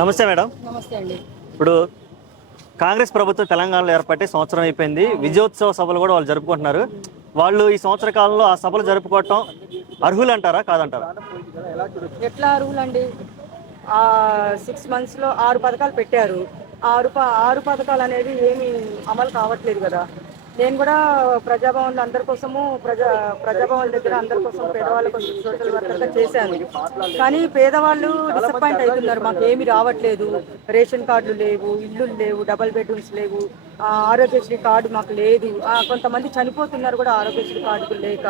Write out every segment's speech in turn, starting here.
నమస్తే మేడం. నమస్తే అండి. ఇప్పుడు కాంగ్రెస్ ప్రభుత్వం తెలంగాణలో ఏర్పట్టి సంవత్సరం అయిపోయింది. విజయోత్సవ సభలు కూడా వాళ్ళు జరుపుకుంటున్నారు. వాళ్ళు ఈ సంవత్సర కాలంలో ఆ సభలు జరుపుకోవటం అర్హులు అంటారా కాదంటారా? ఎట్లా అర్హులు అండి? 6 monthsలో 6 పథకాలు పెట్టారు. ఆరు పథకాలు అనేది ఏమి అమలు కావట్లేదు కదా. నేను కూడా ప్రజాభవన్లో అందరి కోసము ప్రజాభవన్ దగ్గర అందరి కోసం పేదవాళ్ళ కోసం సోషల్ వర్కర్గా చేశాను. కానీ పేదవాళ్ళు డిసప్పాయింట్ అవుతున్నారు. మాకు ఏమి రావట్లేదు, రేషన్ కార్డులు లేవు, ఇల్లు లేవు, డబల్ బెడ్రూమ్స్ లేవు, ఆరోగ్యశ్రీ కార్డు మాకు లేదు. కొంతమంది చనిపోతున్నారు కూడా ఆరోగ్యశ్రీ కార్డు లేక.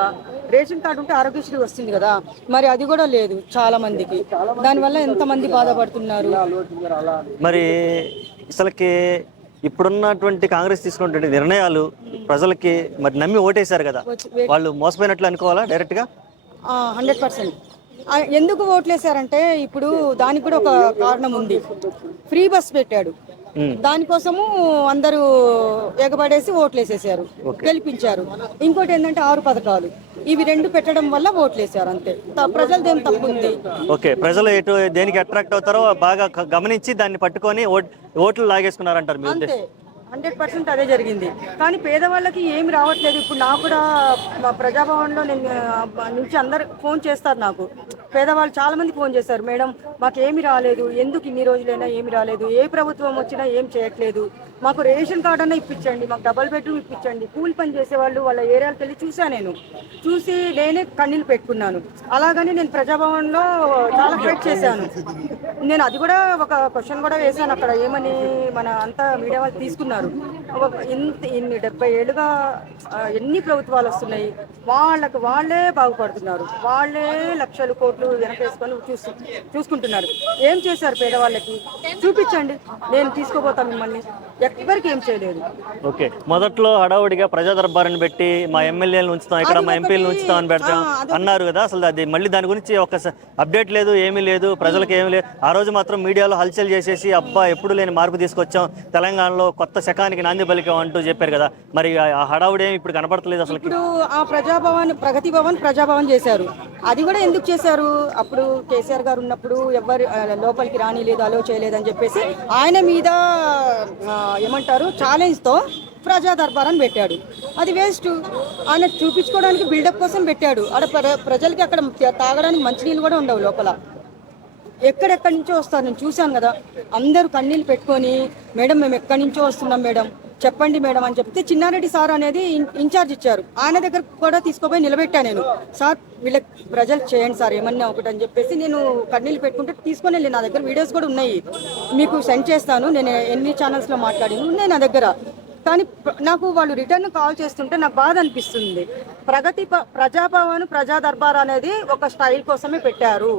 రేషన్ కార్డు ఉంటే ఆరోగ్యశ్రీ వస్తుంది కదా, మరి అది కూడా లేదు చాలా మందికి. దానివల్ల ఎంతమంది బాధపడుతున్నారు. మరి అసలుకి ఇప్పుడున్నటువంటి కాంగ్రెస్ తీసుకున్నటువంటి నిర్ణయాలు ప్రజలకి మరి నమ్మి ఓటేశారు కదా, వాళ్ళు మోసపోయినట్లు అనుకోవాలా డైరెక్ట్గా? 100%. ఎందుకు ఓట్లేశారంటే ఇప్పుడు దానికి కూడా ఒక కారణం ఉంది. ఫ్రీ బస్ పెట్టాడు, దానికోసము అందరూ ఎగబడేసి ఓట్లేసేసారు, గెలిపించారు. ఇంకోటి ఏంటంటే 6 పథకాలు, ఇవి 2 పెట్టడం వల్ల ఓట్లేసారు అంతే. ప్రజలదేం తప్పు ఉంది? ఓకే, ప్రజలు దేనికి అట్రాక్ట్ అవుతారో బాగా గమనించి దాన్ని పట్టుకొని ఓట్లు లాగేసుకున్నారంటారు మీ ఉద్దేశం? 100% అదే జరిగింది. కానీ పేదవాళ్ళకి ఏమి రావట్లేదు. ఇప్పుడు నాకు కూడా మా ప్రజాభవన్లో నేను నుంచి అందరు ఫోన్ చేస్తారు నాకు. పేదవాళ్ళు చాలా మంది ఫోన్ చేశారు, మేడం మాకు ఏమి రాలేదు, ఎందుకు ఇన్ని రోజులైనా ఏమి రాలేదు, ఏ ప్రభుత్వం వచ్చినా ఏం చేయట్లేదు, మాకు రేషన్ కార్డు అన్నా ఇప్పించండి, మాకు డబల్ బెడ్రూమ్ ఇప్పించండి. కూలి పని చేసేవాళ్ళు వాళ్ళ ఏరియాలకు వెళ్ళి చూసాను. చూసి నేనే కన్నీళ్ళు పెట్టుకున్నాను. అలాగని నేను ప్రజాభవన్లో చాలా ఫైట్ చేశాను. నేను అది కూడా ఒక క్వశ్చన్ కూడా వేశాను అక్కడ, ఏమని మన అంతా మీడియా వాళ్ళు తీసుకున్నారు. ఇన్ని 70 ఏళ్ళుగా ఎన్ని ప్రభుత్వాలు వస్తున్నాయి, వాళ్ళే బాగుపడుతున్నారు, వాళ్ళే లక్షలు కోట్లు వెనకేసుకొని చూసుకుంటున్నారు. ఏం చేశారు పేదవాళ్ళకి? చూపించండి, నేను తీసుకోపోతాను మిమ్మల్ని. ఎవ్వరికి ఏం చేయలేదు. ఓకే, మొదట్లో హడావుడిగా ప్రజా దర్బారుని పెట్టి మా ఎమ్మెల్యేలను ఉంచుతాం ఇక్కడ, మా ఎంపీలను ఉంచుతాం అని పెడతాం అన్నారు కదా. అసలు అది మళ్ళీ దాని గురించి ఒక అప్డేట్ లేదు, ఏమీ లేదు, ప్రజలకు ఏమీ లేదు. ఆ రోజు మాత్రం మీడియాలో హల్చల్ చేసేసి అబ్బా ఎప్పుడు లేని మార్పు తీసుకొచ్చాం, తెలంగాణలో కొత్త శకానికి నాంది పలికాం అంటూ చెప్పారు కదా. మరి ఆ హడావుడి ఏమి ఇప్పుడు కనపడతలేదు అసలు. ఇప్పుడు ఆ ప్రగతి భవన్ ప్రజాభవన్ చేశారు. అది కూడా ఎందుకు చేశారు? అప్పుడు కేసీఆర్ గారు ఉన్నప్పుడు ఎవరు లోపలికి రాని లేదు, అలో చేయలేదని చెప్పేసి ఆయన మీద ఏమంటారు ఛాలెంజ్తో ప్రజా దర్బార్ అని పెట్టాడు. అది వేస్ట్. ఆయన చూపించుకోవడానికి బిల్డప్ కోసం పెట్టాడు. అక్కడ ప్రజలకి అక్కడ తాగడానికి మంచినీళ్ళు కూడా ఉండవు లోపల. ఎక్కడెక్కడి నుంచో వస్తారు, నేను చూశాను కదా. అందరూ కన్నీళ్ళు పెట్టుకొని మేడం మేము ఎక్కడి నుంచో వస్తున్నాం మేడం, చెప్పండి మేడం అని చెప్తే చిన్నారెడ్డి సార్ అనేది ఇన్ఛార్జ్ ఇచ్చారు. ఆయన దగ్గర కూడా తీసుకుపోయి నిలబెట్టా నేను. సార్ వీళ్ళకి ప్రజలు చేయండి సార్ ఏమన్నా ఒకటి అని చెప్పేసి నేను కన్నీళ్ళు పెట్టుకుంటే తీసుకొని వెళ్ళి, నా దగ్గర వీడియోస్ కూడా ఉన్నాయి, మీకు సెండ్ చేస్తాను. నేను ఎన్ని ఛానల్స్లో మాట్లాడి ఉన్నాయి నా దగ్గర. కానీ నాకు వాళ్ళు రిటర్న్ కాల్ చేస్తుంటే నాకు బాధ అనిపిస్తుంది. ప్రజాభవన్ ప్రజా దర్బార్ అనేది ఒక స్టైల్ కోసమే పెట్టారు.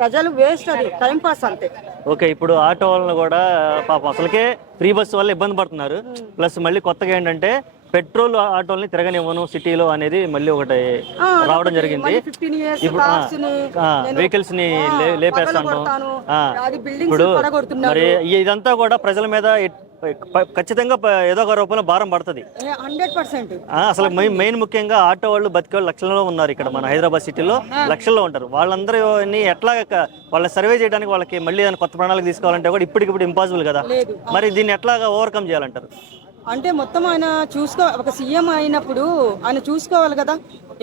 ప్రజలు వేస్ట్, అది టైంపాస్ అంతే. ఓకే, ఇప్పుడు ఆటో వాళ్ళని కూడా పాపం అసలుకే ఫ్రీ బస్సు వల్ల ఇబ్బంది పడుతున్నారు. ప్లస్ మళ్ళీ కొత్తగా ఏంటంటే పెట్రోల్ ఆటోల్ని తిరగనివ్వను సిటీలో అనేది మళ్ళీ ఒకటి రావడం జరిగింది. ఇప్పుడు వెహికల్స్ ని లేపేస్తాను. ఇప్పుడు మరి ఇదంతా కూడా ప్రజల మీద ఖచ్చితంగా ఏదో ఒక రూపంలో భారం పడుతుంది. 100%. అసలు మెయిన్ ముఖ్యంగా ఆటో వాళ్ళు బతికే వాళ్ళు లక్షల్లో ఉన్నారు. ఇక్కడ మన హైదరాబాద్ సిటీలో లక్షల్లో ఉంటారు. వాళ్ళందరినీ ఎట్లా వాళ్ళ సర్వే చేయడానికి వాళ్ళకి మళ్ళీ కొత్త ప్రణాళిక తీసుకోవాలంటే కూడా ఇప్పటికిప్పుడు ఇంపాసిబుల్ కదా. మరి దీన్ని ఎట్లాగా ఓవర్కమ్ చేయాలంటారు? అంటే మొత్తం ఆయన ఒక సీఎం అయినప్పుడు ఆయన చూసుకోవాలి కదా.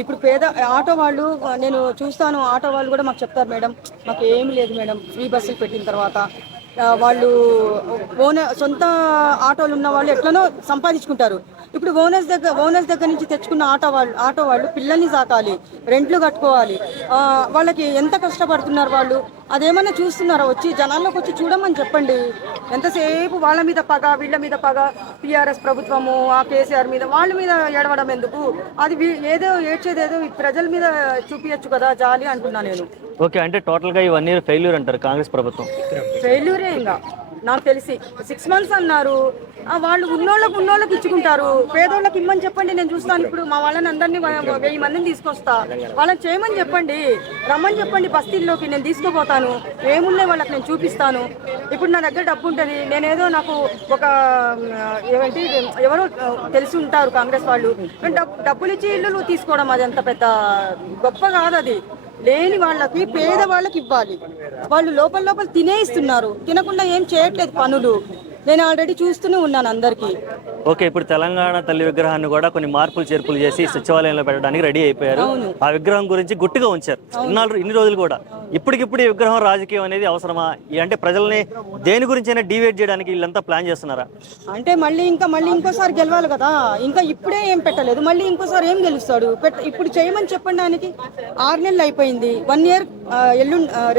ఇప్పుడు ఆటో వాళ్ళు, నేను చూస్తాను, ఆటో వాళ్ళు కూడా మాకు చెప్తారు, మేడం మాకు ఏమి లేదు మేడం, ఫ్రీ బస్సులు పెట్టిన తర్వాత వాళ్ళు సొంత ఆటోలు ఉన్న వాళ్ళు ఎట్లనో సంపాదించుకుంటారు. ఇప్పుడు ఓనర్స్ దగ్గర నుంచి తెచ్చుకున్న ఆటో వాళ్ళు పిల్లల్ని సాకాలి, రెంట్లు కట్టుకోవాలి. వాళ్ళకి ఎంత కష్టపడుతున్నారు వాళ్ళు. అదేమన్నా చూస్తున్నారా? వచ్చి జనాల్లోకి వచ్చి చూడమని చెప్పండి. ఎంతసేపు వాళ్ళ మీద పగ, వీళ్ళ మీద పగ, టీఆర్ఎస్ ప్రభుత్వము, ఆ కేసీఆర్ మీద, వాళ్ళ మీద ఏడవడం ఎందుకు? అది ఏదో ఏడ్చేదేదో ప్రజల మీద చూపించచ్చు కదా, జాలి అంటున్నా నేను. ఓకే, అంటే టోటల్గా ఈ 1 year ఫెయిల్యూర్ అంటారు కాంగ్రెస్ ప్రభుత్వం? ఫెయిల్యూరే ఇంకా నాకు తెలిసి. 6 months అన్నారు. వాళ్ళు ఉన్నోళ్ళకి ఇచ్చుకుంటారు, పేదోళ్ళకి ఇమ్మని చెప్పండి, నేను చూస్తాను. ఇప్పుడు మా వాళ్ళని అందరినీ 1000 మందిని తీసుకొస్తా, వాళ్ళని చేయమని చెప్పండి, రమ్మని చెప్పండి బస్తీల్లోకి, నేను తీసుకుపోతాను. ఏమున్నాయి వాళ్ళకి నేను చూపిస్తాను. ఇప్పుడు నా దగ్గర డబ్బు ఉంటుంది, నేనేదో నాకు ఒక ఎవరో తెలిసి ఉంటారు కాంగ్రెస్ వాళ్ళు, డబ్బులు ఇచ్చి ఇల్లు తీసుకోవడం అది అంత పెద్ద గొప్ప కాదు. అది లేని వాళ్ళకి పేదవాళ్ళకి ఇవ్వాలి. వాళ్ళు లోపల లోపల తినేయిస్తున్నారు, తినకుండా ఏం చేయట్లేదు పనులు. నేను ఆల్రెడీ చూస్తూనే ఉన్నాను అందరికీ. ఓకే, ఇప్పుడు తెలంగాణ తల్లి విగ్రహాన్ని కూడా కొన్ని మార్పులు చేర్పులు చేసి సచివాలయంలో పెట్టడానికి రెడీ అయిపోయారు. ఆ విగ్రహం గురించి గుట్టుగా ఉంచారు ఇన్ని రోజులు కూడా. ఇప్పటికిప్పుడు ఈ విగ్రహం రాజకీయం అనేది అవసరమా? అంటే ప్రజల్ని దేని గురించి అయినా డివైడ్ చేయడానికి వీళ్ళంతా ప్లాన్ చేస్తున్నారా? అంటే మళ్ళీ ఇంకోసారి గెలవాలి కదా. ఇంకా ఇప్పుడే ఏం పెట్టలేదు, మళ్ళీ ఇంకోసారి ఏం గెలుస్తాడు? ఇప్పుడు చేయమని చెప్పండి. ఆయనకి 6 నెలలు అయిపోయింది, 1 ఇయర్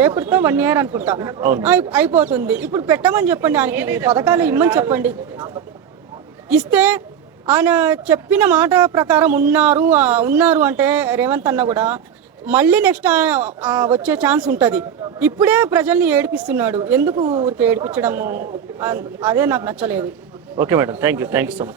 రేపుతో 1 ఇయర్ అనుకుంటా అయిపోతుంది. ఇప్పుడు పెట్టమని చెప్పండి, ఆయనకి పథకాలు ఇమ్మని చెప్పండి. ఇస్తే ఆయన చెప్పిన మాట ప్రకారం ఉన్నారు అంటే రేవంత్ అన్న కూడా మళ్ళీ నెక్స్ట్ వచ్చే ఛాన్స్ ఉంటుంది. ఇప్పుడే ప్రజల్ని ఏడిపిస్తున్నాడు. ఎందుకు ఊరికి ఏడిపించడము? అదే నాకు నచ్చలేదు. Okay madam, thank you so much.